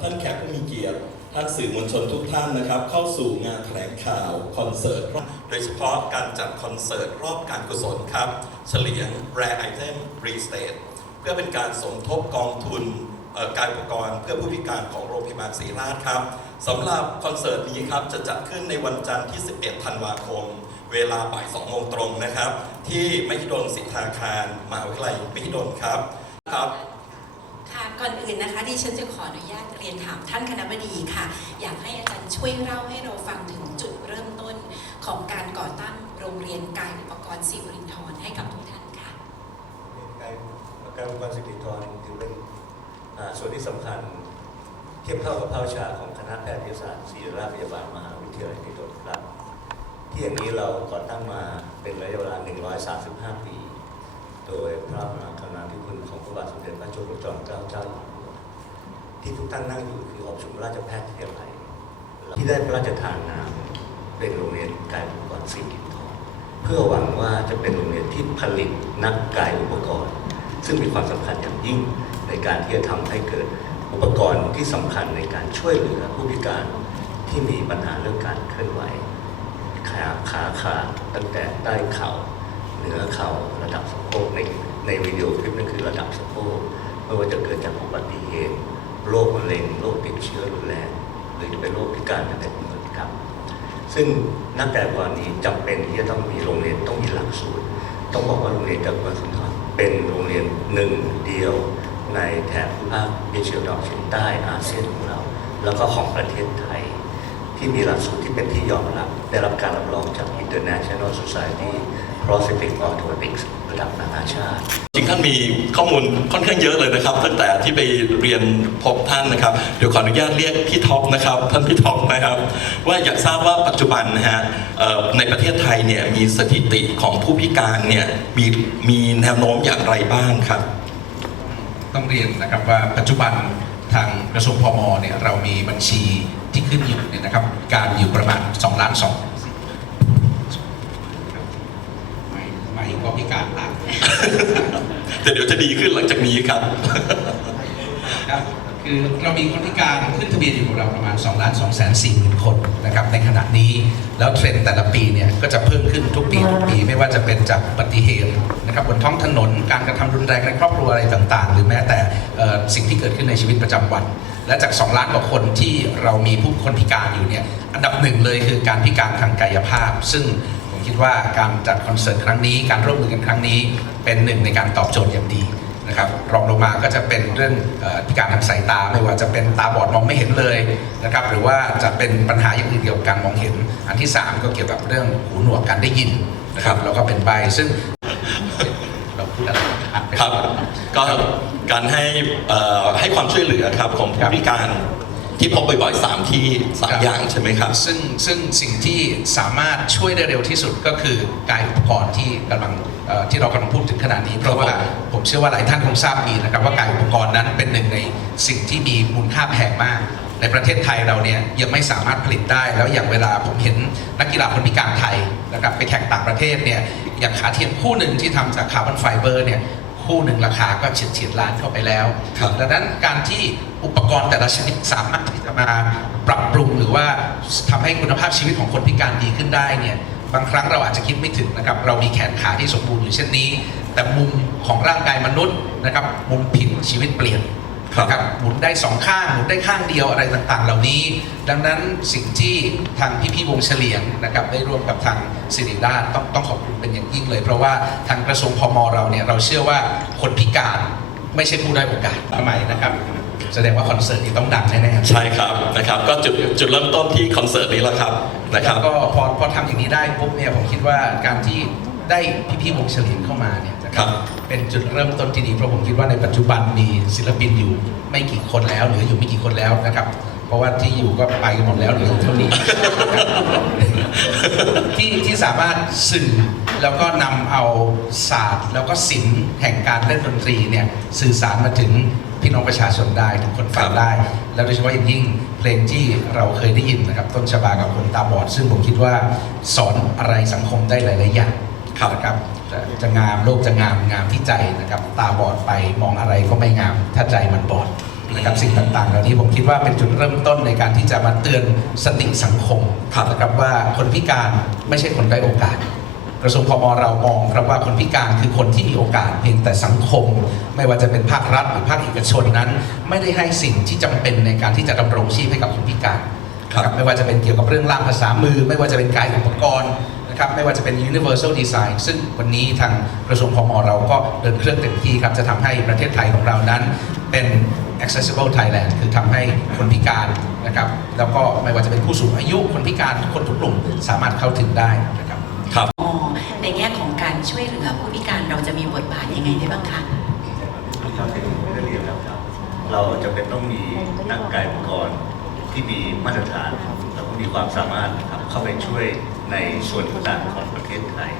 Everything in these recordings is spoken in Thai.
ท่านแขกผู้มีเกียรติท่านสื่อมวลชนทุกท่านนะครับ เข้าสู่งานแถลงข่าวคอนเสิร์ตโดยเฉพาะการจัดคอนเสิร์ตรอบการกุศลครับ เฉลียง Rare Item Restate เพื่อเป็นการสมทบกองทุนการอุปกรณ์เพื่อผู้พิการของโรงพยาบาลศรีราชครับสำหรับคอนเสิร์ตนี้ครับจะจัดขึ้นในวันจันทร์ที่ 11 ธันวาคม เวลาบ่าย 2 โมงตรงนะครับ ที่มหิดลสิทธาคารมหาวิทยาลัยมหิดลครับครับ ก่อนอื่นนะคะดิฉันจะขออนุญาตเรียนถามท่านคณะบดีค่ะ อยากให้อาจารย์ช่วยเล่าให้เราฟังถึงจุดเริ่มต้นของการก่อตั้งโรงเรียนกายอุปกรณ์ศิรินทรให้กับทุกท่านค่ะการการอุปกรณ์สิรินทรถือเป็นส่วนที่สำคัญเทียบเท่ากับภาชาของคณะแพทยศาสตร์ศิริราชพยาบาลมหาวิทยาลัยมหิดลครับ ที่อย่างนี้เราก่อตั้งมาเป็นระยะเวลา 135 ปี โดยพระมหากรุณาธิคุณของพระบาทสมเด็จพระจุลจอมเกล้าเจ้าอยู่หัวที่ทุกท่านนั่งอยู่คืออประชุมราชแพทยาลัยที่ได้พระราชทานนามเป็นโรงเรียนกายอุปกรณ์ศิรินทรเพื่อหวังว่าจะเป็นโรงเรียนที่ผลิตนักกายอุปกรณ์ ซึ่งมีความสำคัญอย่างยิ่งในการที่จะทำให้เกิดอุปกรณ์ที่สำคัญในการช่วยเหลือผู้พิการที่มีปัญหาเรื่องการเคลื่อนไหวขาขาขาดตั้งแต่ใต้เข่าเหนือเข่าระดับส โพกในในวิดีโอคลิปนั่นคือระดับสะโพกไม่ว่าจะเกิดจากอุบัติเหตุโรคมะเร็งโรคติดเชื้อรุนแรงหรือจะเป็นโรคพิการทางแต่กำเนิดครับ ซึ่งนักแต่กรณีจำเป็นที่จะต้องมีโรงเรียนต้องมีหลักสูตร ต้องบอกว่าโรงเรียนจักรวรรดิสุนทรเป็นโรงเรียนหนึ่งเดียวในแถบภูมิภาคเอเชียตะวันออกเฉียงใต้อาเซียนของเรา แล้วก็ของประเทศไทย ที่มีหลักสูตรที่เป็นที่ยอมรับ ได้รับการรับรองจาก International Society Prosthetic Orthotics ระดับนานาชาติจริงท่านมีข้อมูลค่อนข้างเยอะเลยนะครับ ตั้งแต่ที่ไปเรียนพบท่านนะครับเดี๋ยวขออนุญาตเรียกพี่ท็อปนะครับ ท่านพี่ท็อปนะครับ ว่าอยากทราบว่าปัจจุบันนะฮะเอ่อในประเทศไทยเนี่ยมีสถิติของผู้พิการเนี่ยมีมีแนวโน้มอย่างไรบ้างครับ ต้องเรียนนะครับว่าปัจจุบันทางกระทรวงพมเนี่ยเรามีบัญชีที่ขึ้นอยู่เนี่ยนะครับ การอยู่ประมาณ 2 ล้าน2ไม่ไม่ก็ พิการต่างแต่เดี๋ยวจะดีขึ้นหลังจากนี้ครับครับคือเรามีคนพิการขึ้นทะเบียนอยู่กับเราประมาณ2ล้าน2แสน4หมื่นคนนะครับในขณะนี้แล้วเทรนด์แต่ละปีเนี่ยก็จะเพิ่มขึ้นทุกปีทุกปีไม่ว่าจะเป็นจากอุบัติเหตุนะครับบนท้องถนนการกระทำรุนแรงในครอบครัวอะไรต่างๆ หรือแม้แต่เอ่อสิ่งที่เกิดขึ้นในชีวิตประจำวัน และจาก 2 ล้านกว่าคนที่เรามีผู้คนพิการอยู่เนี่ยอันดับหนึ่งเลยคือการพิการทางกายภาพ ซึ่งผม คิดว่าการจัดคอนเสิร์ตครั้งนี้ การร่วมมือกันครั้งนี้ เป็นหนึ่งในการตอบโจทย์อย่างดีนะครับรองลงมาก็จะเป็นเรื่องเอ่อพิการทางสายตาไม่ว่าจะเป็นตาบอดมองไม่เห็นเลยนะครับหรือว่าจะเป็นปัญหาอย่างอื่นเกี่ยวกับการมองเห็น อันที่ 3 ก็เกี่ยวกับเรื่องหูหนวกการได้ยินนะครับแล้วก็เป็นใบซึ่งเราพูดอะไรครับครับก็การให้ให้ความช่วยเหลือครับของผู้พิการ ที่พบบ่อยๆสามที่สามอย่างใช่ไหมครับ ซึ่งซึ่งสิ่งที่สามารถช่วยได้เร็วที่สุดก็คือกายอุปกรณ์ที่กำลังเอ่อที่เรากำลังพูดถึงขณะนี้ เพราะว่าผมเชื่อว่าหลายท่านคงทราบดีนะครับว่ากายอุปกรณ์นั้นเป็นหนึ่งในสิ่งที่มีมูลค่าแพงมาก ในประเทศไทยเราเนี่ยยังไม่สามารถผลิตได้ แล้วอย่างเวลาผมเห็นนักกีฬาคนพิการไทยนะครับไปแข่งต่างประเทศเนี่ยอย่างขาเทียมคู่หนึ่งที่ทำจากคาร์บอนไฟเบอร์เนี่ย คู่หนึ่งราคาก็เฉียดเฉียดล้านเข้าไปแล้วครับดังนั้นการที่อุปกรณ์แต่ละชนิดสามารถที่จะมาปรับปรุงหรือว่าทำให้คุณภาพชีวิตของคนพิการดีขึ้นได้เนี่ยบางครั้งเราอาจจะคิดไม่ถึงนะครับเรามีแขนขาที่สมบูรณ์อยู่เช่นนี้ แต่มุมของร่างกายมนุษย์นะครับมุมผิดชีวิตเปลี่ยนครับ นะครับหมุนได้สองข้างหมุนได้ข้างเดียวอะไรต่างๆ เหล่านี้ ดังนั้นสิ่งที่ทางพี่ๆวงเฉลียงนะครับได้ร่วมกับทางสิริราชต้องต้องขอบคุณเป็นอย่างยิ่งเลย เพราะว่าทางกระทรวงพมเราเนี่ยเราเชื่อว่าคนพิการไม่ใช่ผู้ได้อยโอกาสทำไมนะครับแสดงว่าคอนเสิร์ตนี้ต้องดังแน่ๆใช่ครับนะครับ ก็จุดจุดเริ่มต้นที่คอนเสิร์ตนี้แหละครับนะครับแล้วก็พอพอทำอย่างนี้ได้ปุ๊บเนี่ยผมคิดว่าการที่ ได้พี่ๆวงเฉลียงเข้ามาเนี่ยนะคครัรับบเป็นจุดเริ่มต้นที่ดีเพราะผมคิดว่าในปัจจุบันมีศิลปินอยู่ไม่กี่คนแล้วเหลืออยู่ไม่กี่คนแล้วนะครับ เพราะว่าที่อยู่ก็ไปกันหมดแล้วเหลืออยู่เท่านี้ ที่ที่สามารถสื่อแล้วก็นำเอาศาสตร์ แล้วก็ศิลป์แห่งการเล่นดนตรีเนี่ยสื่อสารมาถึงพี่น้องประชาชนได้ทุกคนฟังได้ แล้วโดยเฉพาะอย่างยิ่งเพลงที่เราเคยได้ยินนะครับ ต้นฉบับกับคนตาบอด ซึ่งผมคิดว่าสอนอะไรสังคมได้หลาย ๆ อย่างครับ นะครับจะจะงามโลกจะงามงามที่ใจนะครับ ตาบอดไปมองอะไรก็ไม่งามถ้าใจมันบอดนะครับสิ่งต่างๆเหล่านี้ผมคิดว่าเป็นจุดเริ่มต้นในการที่จะมาเตือนสติสังคมครับนะครับว่าคนพิการไม่ใช่คนด้อยโอกาส กระทรวงพมเรามองครับว่าคนพิการคือคนที่มีโอกาสเพียงแต่สังคม ไม่ว่าจะเป็นภาครัฐหรือภาคเอกชนนั้น ไม่ได้ให้สิ่งที่จำเป็นในการที่จะดำรงชีพให้กับคนพิการครับนะไม่ว่าจะเป็นเกี่ยวกับเรื่องล่ามภาษามือ ไม่ว่าจะเป็นกายอุปกรณ์นะ ครับไม่ว่าจะเป็น universal design ซึ่งวันนี้ทางกระทรวงพมเราก็เดินเครื่องเต็มที่ครับจะทำให้ประเทศไทยของเรานั้นเป็น accessible Thailand คือทำให้คนพิการนะครับแล้วก็ไม่ว่าจะเป็นผู้สูงอายุคนพิการคนทุกกลุ่มสามารถเข้าถึงได้นะครับครับอ๋อในแง่ของการช่วยเหลือผู้พิการเราจะมีบทบาทยังไงได้บ้างคะครับที่ผมได้เรียนแล้วครับเราจะเป็นต้องมีนักกายอุปกรณ์ที่มีมาตรฐานแล้วก็มีความสามารถนะครับเข้าไปช่วย ในส่วนต่างๆของประเทศไทย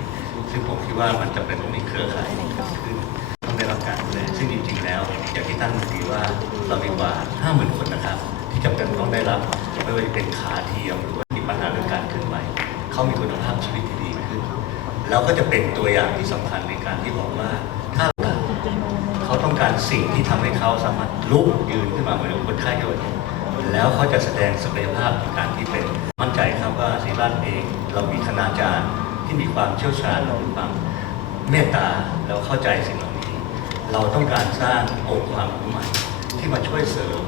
ซึ่งผมคิดว่ามันจะเป็นต้องมีเครือข่ายเกิดขึ้นต้องได้รับการดูแลซึ่งจริงๆ แล้ว อย่างที่ท่านดีว่าเรามีกว่า 50,000 คนนะครับ ที่จำเป็นต้องได้รับไม่ว่าจะเป็นขาเทียมหรือว่ามีปัญหาเรื่องการเคลื่อนไหวเขามีคุณภาพชีวิตที่ดีขึ้น แล้วก็จะเป็นตัวอย่างที่สำคัญในการที่บอกว่าถ้าเขาต้องการสิ่งที่ทำให้เขาสามารถลุกยืนขึ้นมาเหมือนคนไข้เยาวชน แล้วเขาจะแสดงศักยภาพในการที่เป็นมั่นใจครับว่าศิริราชเองเรามีคณาจารย์ที่มีความเชี่ยวชาญและมีความเมตตาแล้วเข้าใจสิ่งเหล่านี้ เราต้องการสร้างองค์ความรู้ใหม่ที่มาช่วยเสริม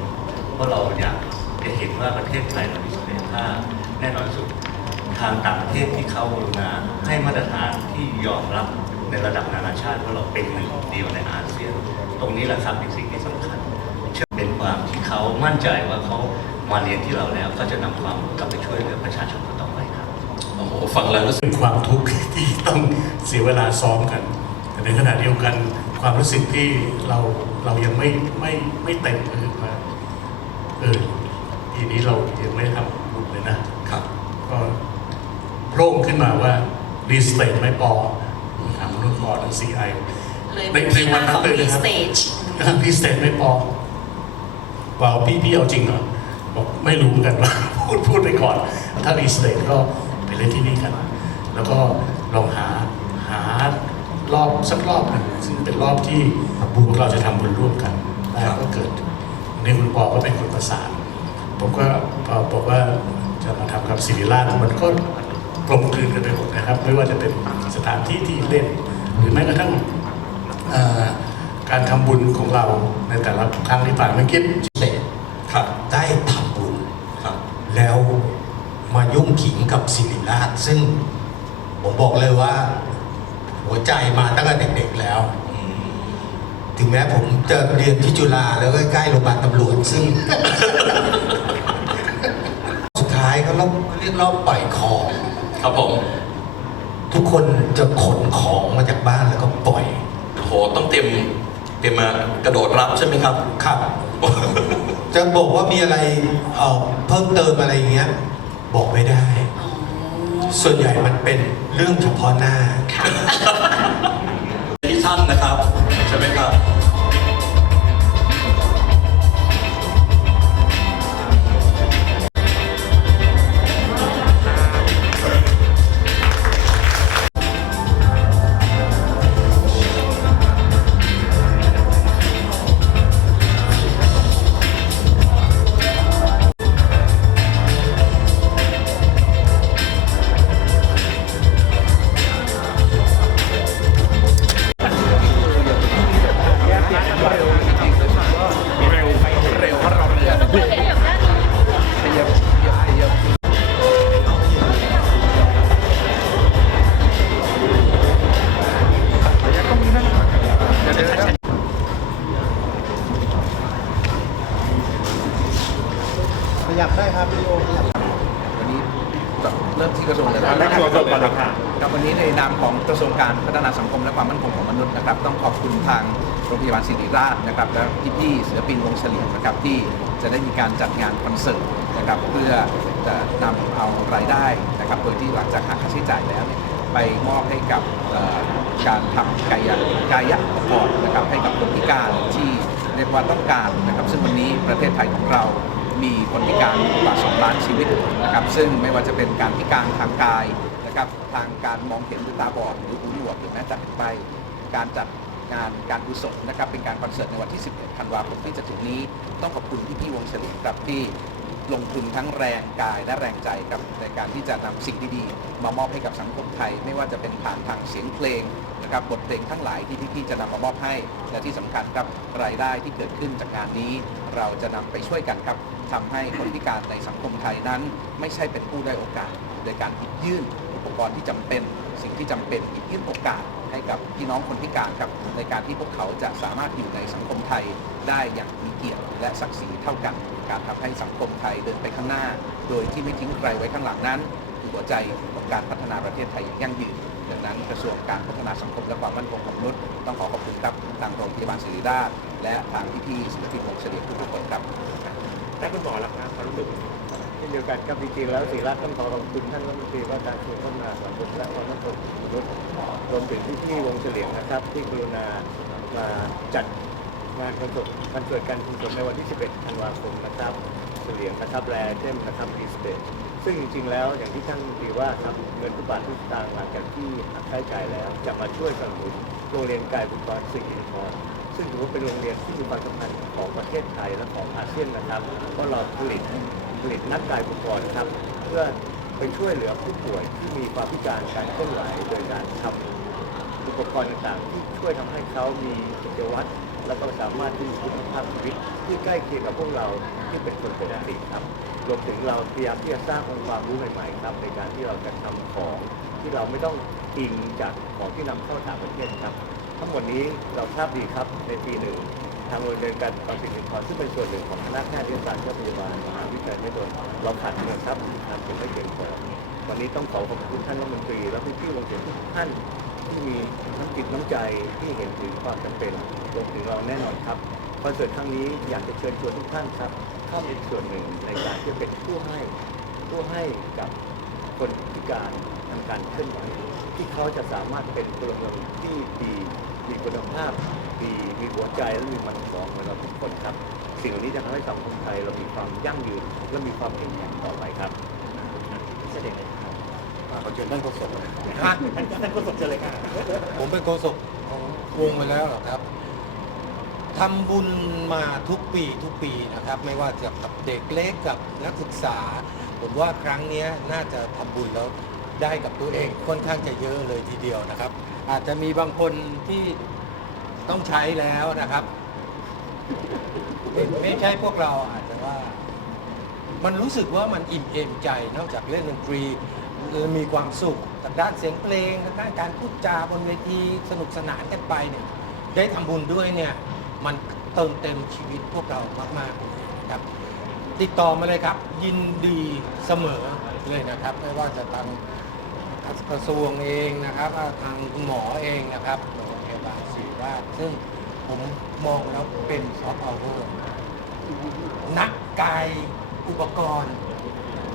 เพราะเราอยากจะเห็นว่าประเทศไทยเรามีศักยภาพแน่นอนสุดทางต่างประเทศที่เขากรุณาให้มาตรฐานที่ยอมรับในระดับนานาชาติว่าเราเป็นหนึ่งเดียวในอาเซียน ตรงนี้แหละครับเป็นสิ่งที่สำคัญเชื่อเป็นความที่เขามั่นใจว่าเขา มาเรียนที่เราแล้วเขาจะนำความรู้กลับไปช่วยเหลือประชาชนต่อไปครับ โอ้โหฟังแล้วรู้สึกเป็นความทุกข์ที่ต้องเสียเวลาซ้อมกัน แต่ในขณะเดียวกันความรู้สึกที่เราเรายังไม่ไม่ไม่เต็มคือว่าเออปีนี้เรายังไม่ทำบุญเลยนะครับ ก็โพร่งขึ้นมาว่ารีสเตทไม่พอทำรุ่นพอทั้งซีไอเลยในเป็นในที่วัมานนั้ขอนงเลยรีนะครับสเตจรีสเตทไม่พอว่าพี่พี่เอาจริงเหรอ บอกไม่รู้เหมือนกันว่าพูดพูดไปก่อน ถ้ารีสเตทก็ไปเล่นที่นี่กัน แล้วก็ลองหาหารอบสักรอบหนึ่งซึ่งเป็นรอบที่พวกเราจะทำบุญร่วมกันแล้วก็เกิดวันนี้คุณปอก็เป็นคนประสานผมก็พอบอกว่าจะมาทำกับศิริราชมันก็กลมกลืนกันไปหมดนะครับ ไม่ว่าจะเป็นสถานที่ที่เล่น หรือแม้กระทั่งเอ่อการทำบุญของเราในแต่ละครั้งที่ผ่านมาคิด เสร็จ ครับ ได้ทำบุญ ครับ แล้ว มายุ่งขิงกับศิริราชซึ่งผมบอกเลยว่า หัวใจมาตั้งแต่เด็กๆแล้ว ถึงแม้ผมจะเรียนที่จุฬาแล้วก็ใกล้โรงพยาบาลตำรวจซึ่ง สุดท้ายก็รอบเรียกรอบปล่อยของ ครับผม ทุกคนจะขนของมาจากบ้านแล้วก็ปล่อยโอ้โหต้องเตรียมเตรียมมากระโดดรับใช่ไหมครับ ครับ จะบอกว่ามีอะไรเอ่อเพิ่มเติมอะไรอย่างเงี้ย บอกไม่ได้อ๋อส่วนใหญ่มันเป็นเรื่องเฉพาะหน้าค่ะที่ท่านนะครับ ใช่ไหมครับ เลยครับ ครับวันนี้ในนามของกระทรวงการพัฒนาสังคมและความมั่นคงของมนุษย์นะครับต้องขอบคุณทางโรงพยาบาลศิริราชนะครับและพี่ๆศิลปินวงเฉลียงนะครับที่จะได้มีการจัดงานคอนเสิร์ตนะครับเพื่อจะนำเอารายได้นะครับโดยที่หลังจากหักค่าใช้จ่ายแล้วเนี่ยไปมอบให้กับเอ่อการทำกายกายะอุปกรณ์นะครับให้กับคนพิการที่เรียกว่าต้องการนะครับซึ่งวันนี้ประเทศไทยของเรามีคนพิการกว่า 2 ล้านชีวิตนะครับซึ่งไม่ว่าจะเป็นการพิการทางกาย นะครับทางการมองเห็นหรือตาบอดหรือหูหนวกหรือแม้แต่เป็นใบการจัดงานการกุศลนะครับเป็นการคอนเสิร์ตในวันที่ 11 ธันวาคมที่จะถึงนี้ ต้องขอบคุณพี่ๆวงเฉลียงครับที่ลงทุนทั้งแรงกายและแรงใจครับในการที่จะนำสิ่งดีๆ มามอบให้กับสังคมไทย ไม่ว่าจะเป็นผ่านทางเสียงเพลงนะครับบทเพลงทั้งหลายที่พี่ๆจะนำมามอบให้และที่สำคัญครับรายได้ที่เกิดขึ้นจากงานนี้ เราจะนำไปช่วยกันครับทำให้คนพิการในสังคมไทยนั้น ไม่ใช่เป็นผู้ได้โอกาสโดยการหยิบยื่น กรณ์ที่จำเป็น สิ่งที่จำเป็นหยิบยื่นโอกาสให้กับพี่น้องคนพิการครับในการที่พวกเขาจะสามารถอยู่ในสังคมไทยได้อย่างมีเกียรติและศักดิ์ศรีเท่ากัน การทำให้สังคมไทยเดินไปข้างหน้า โดยที่ไม่ทิ้งใครไว้ข้างหลังนั้นคือหัวใจของการพัฒนาประเทศไทยอย่างยั่งยืนดังนั้นกระทรวงการพัฒนาสังคมและความมั่นคงของมนุษย์ต้องขอขอบคุณครับทางโรงพยาบาลศิริราชและทางพี่ๆศิลปินวงเฉลียทุกๆคนครับและคุณหมอล่ะครับความรู้สึก เดียวกันครับจริงๆแล้วศรีรัตน์ต้องขอขอบคุณท่านรัฐมนตรีว่าการกระทรวงพัฒนาสังคมและความมั่นคงของมนุษย์รวมถึงพี่ๆวงเฉลียงนะครับ ที่กรุณามาจัดงานคอนเสิร์ตคอนเสิร์ตการกุศลในวันที่ 11 ธันวาคมนะครับ เฉลียงนะครับแรเทมนะครับรีสเตทซึ่งจริงๆแล้วอย่างที่ท่านตีว่าครับเงินทุกบาททุกสตางค์หลังจากที่หักค่าใช้จ่ายแล้ว จะมาช่วยสนับสนุนโรงเรียนกายบุตรสิรินทรซึ่งถือว่าเป็นโรงเรียนที่มีความสำคัญของประเทศไทยและของอาเซียนนะครับเพราะเราผลิต ผลิตนักกายอุปกรณ์ครับ เพื่อไปช่วยเหลือผู้ป่วยที่มีความพิการการเคลื่อนไหวโดยการทำอุปกรณ์ต่างๆ ที่ช่วยทำให้เขามีกิจวัตรและก็สามารถที่มีคุณภาพชีวิตที่ใกล้เคียงกับพวกเราที่เป็นคนปกติครับรวมถึงเราพยายามที่จะสร้างองค์ความรู้ใหม่ๆครับในการที่เราจะทำของที่เราไม่ต้องอิงจากของที่นำเข้าต่างประเทศครับ ทั้งหมดนี้เราทราบดีครับในปีหนึ่ง ทางโรงเรียนการตัดสินครซึ่งเป็นส่วนหนึ่งของคณะแพทยศาสตร์เจ้าพยาบาลมหาวิทยาลัยไม่โดนเราขาดเงินครับขาดเงินไม่เพียงพอวันนี้ต้องขอขอบคุณท่านรัฐมนตรีและพี่ๆโรงเรียนทุกท่านที่มีน้ำจิตน้ำใจที่เห็นถึงความจำเป็นรวมถึงเราแน่นอนครับคอนเสิร์ตครั้งนี้อยากจะเชิญชวนทุกท่านครับ เข้าเป็นส่วนหนึ่งในการที่จะเป็นผู้ให้ผู้ให้กับคนพิการทางการเคลื่อนไหวที่เขาจะสามารถเป็นพลเมืองที่ดี มีคุณภาพดีมีหัวใจและมีมันสมองเหมือนเราทุกคนครับ สิ่งเหล่านี้จะทำให้สังคมไทยเรามีความยั่งยืนและมีความเข้มแข็งต่อไปครับเสด็จเลยครับขอเชิญท่านโฆษกเลยท่านท่านโฆษกเชิญเลยครับผมเป็นโฆษกของวงไปแล้วเหรอครับทำบุญมาทุกปีทุกปีนะครับ ไม่ว่าจะกับเด็กเล็กกับนักศึกษา ผมว่าครั้งเนี้ยน่าจะทำบุญแล้วได้กับตัวเองค่อนข้างจะเยอะเลยทีเดียวนะครับ อาจจะมีบางคนที่ต้องใช้แล้วนะครับ ไม่ไม่ใช่พวกเราอาจจะว่า มันรู้สึกว่ามันอิ่มเอมใจนอกจากเล่นดนตรีมีความสุขทางด้านเสียงเพลงทางด้านการพูดจาบนเวทีสนุกสนานกันไปเนี่ย ได้ทำบุญด้วยเนี่ย มันเติมเต็มชีวิตพวกเรามากๆเลยนะครับ ติดต่อมาเลยครับ ยินดีเสมอเลยนะครับ ไม่ว่าจะทาง กระทรวงเองนะครับทางหมอเองนะครับโรงพยาบาลศรีราชซึ่งผมมองแล้วเป็นซอฟต์พาวเวอร์นักกายอุปกรณ์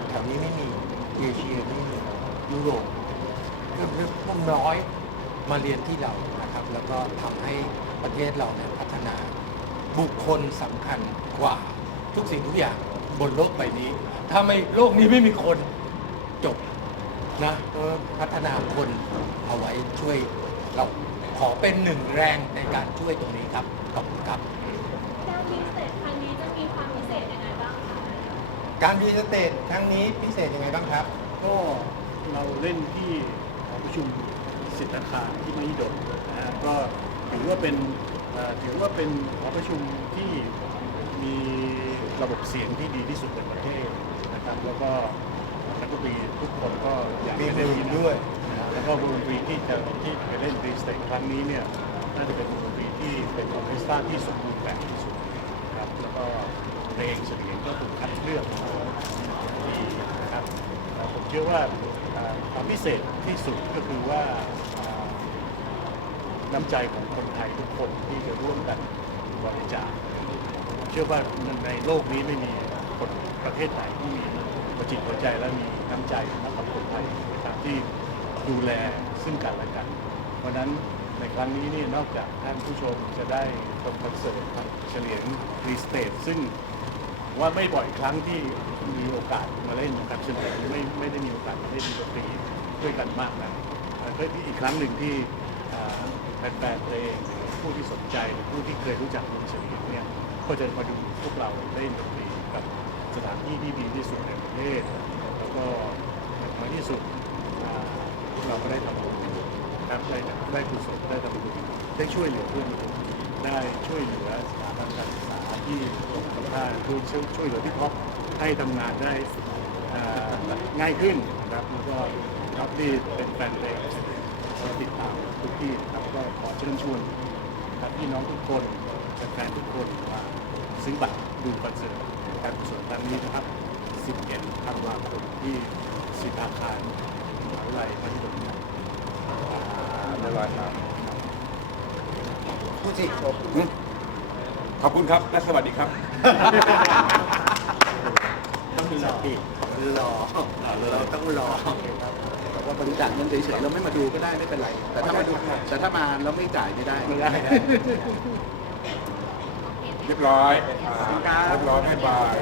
แถวนี้ไม่มีเอเชียไม่มียุโรปคือพวกน้อยมาเรียนที่เรานะครับ แล้วก็ทำให้ประเทศเราเนี่ยพัฒนาบุคคลสำคัญกว่าทุกสิ่งทุกอย่างบนโลกใบนี้ ถ้าไม่โลกนี้ไม่มีคน นะก็พัฒนาคนเอาไว้ช่วยเราขอเป็นหนึ่งแรงในการช่วยตรงนี้ครับ ขอบคุณครับ การพิเศษครั้งนี้จะมีความพิเศษยังไงบ้างคะการพรีสเตทครั้งนี้พิเศษยังไงบ้างครับ ก็เราเล่นที่หอประชุมสิทธาคารที่มหิดลนะฮะก็ถือว่าเป็นเอ่อถือว่าเป็นหอประชุมที่มีระบบเสียงที่ดีที่สุดในประเทศนะครับแล้วก็ นักดนตรีทุกคนก็อยากมีจะเล่นที่มือนั่นด้วยนะฮะแล้วก็วงดนตรีที่จะที่ไปเล่นรีสเตทครั้งนี้เนี่ยน่าจะเป็นวงดนตรีที่เป็นออร์เคสตราที่สมบูรณ์แบบที่สุดนะครับแล้วก็เพลงเฉลียงก็ถูกคัดเลือกมาดีนะครับเอ่อผมเชื่อว่าเอ่อความพิเศษที่สุดก็คือว่าเอ่อน้ำใจของคนไทยทุกคนที่จะร่วมกันบริจาคผมเชื่อว่าในโลกนี้ไม่มีคนประเทศไหนที่มี หัวจิตหัวใจและมีน้ำใจเท่ากับคนไทยนะครับที่ดูแลซึ่งกันและกัน เพราะนั้นในครั้งนี้นี่นอกจากท่านผู้ชมจะได้ชมคอนเสิร์ตเฉลียงรีสเตทซึ่งว่าไม่บ่อยครั้งที่มีโอกาสมาเล่นนะครับเฉลียงไม่ไม่ได้มีโอกาสมาเล่นดนตรีด้วยกันมากนะเอ่อก็ที่อีกครั้งหนึ่งที่แฟนๆเพลงผู้ที่สนใจหรือผู้ที่เคยรู้จักวงเฉลียงเนี่ยก็จะมาดูพวกเราเล่นดนตรีกับสถานที่ที่ดี เทศ แล้วก็อย่างน้อยที่สุดพวกเราก็ได้ทำบุญนะครับได้ได้กุศลได้ทำบุญได้ช่วยเหลือเพื่อนมนุษย์ได้ช่วยเหลือสถาบันการศึกษาที่ตกสำคัญช่วยช่วยช่วยเหลือที่ท็อปให้ทำงานได้ง่ายขึ้นนะครับแล้วก็ท็อปที่เป็นแฟนเพลงติดตามทุกที่นะครับก็ขอเชิญชวนนะครับพี่น้องทุกคนแฟนๆทุกคนมาซื้อบัตรดูคอนเสิร์ตการกุศลครั้งนี้นะครับ 11ธันวาคมที่สิทธาคารมหาวิทยาลัยมหิดลครับเรียบร้อยครับพูดสิขอบคุณครับ และสวัสดีครับ ต้องมีสติรอเราต้องรอว่าบริจาคเงินเฉยๆเราไม่มาดูก็ได้ไม่เป็นไร แต่ถ้ามาดูแต่ถ้ามาแล้วไม่จ่ายไม่ได้ไม่ได้เรียบร้อยเรียบร้อยให้บาย